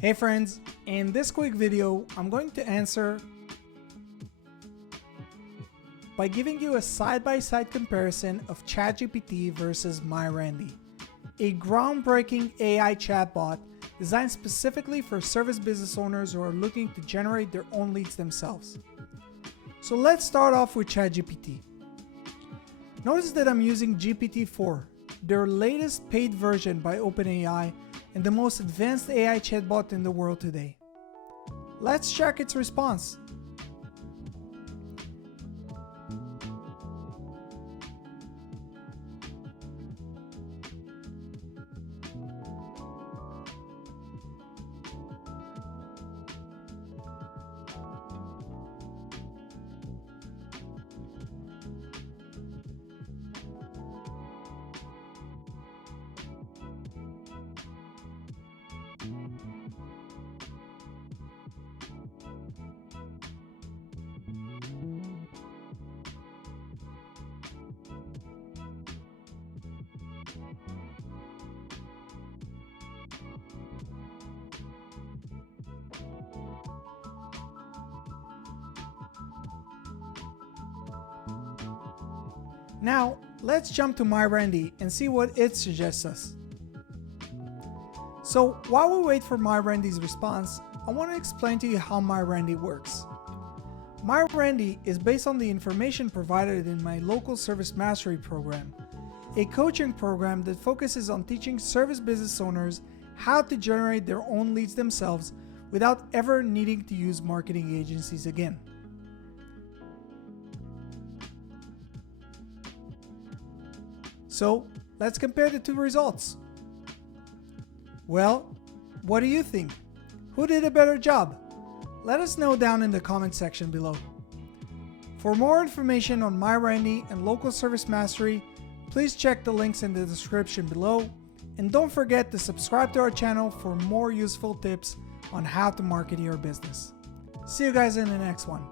Hey friends, in this quick video, I'm going to answer by giving you a side-by-side comparison of ChatGPT versus MyRandy, a groundbreaking AI chatbot designed specifically for service business owners who are looking to generate their own leads themselves. So let's start off with ChatGPT. Notice that I'm using GPT-4, their latest paid version by OpenAI and the most advanced AI chatbot in the world today. Let's check its response. Now, let's jump to MyRandy and see what it suggests us. So while we wait for MyRandy's response, I want to explain to you how MyRandy works. MyRandy is based on the information provided in my local service mastery program, a coaching program that focuses on teaching service business owners how to generate their own leads themselves without ever needing to use marketing agencies again. So let's compare the two results. Well, what do you think? Who did a better job? Let us know down in the comment section below. For more information on MyRandy and local service mastery, please check the links in the description below, and don't forget to subscribe to our channel for more useful tips on how to market your business. See you guys in the next one.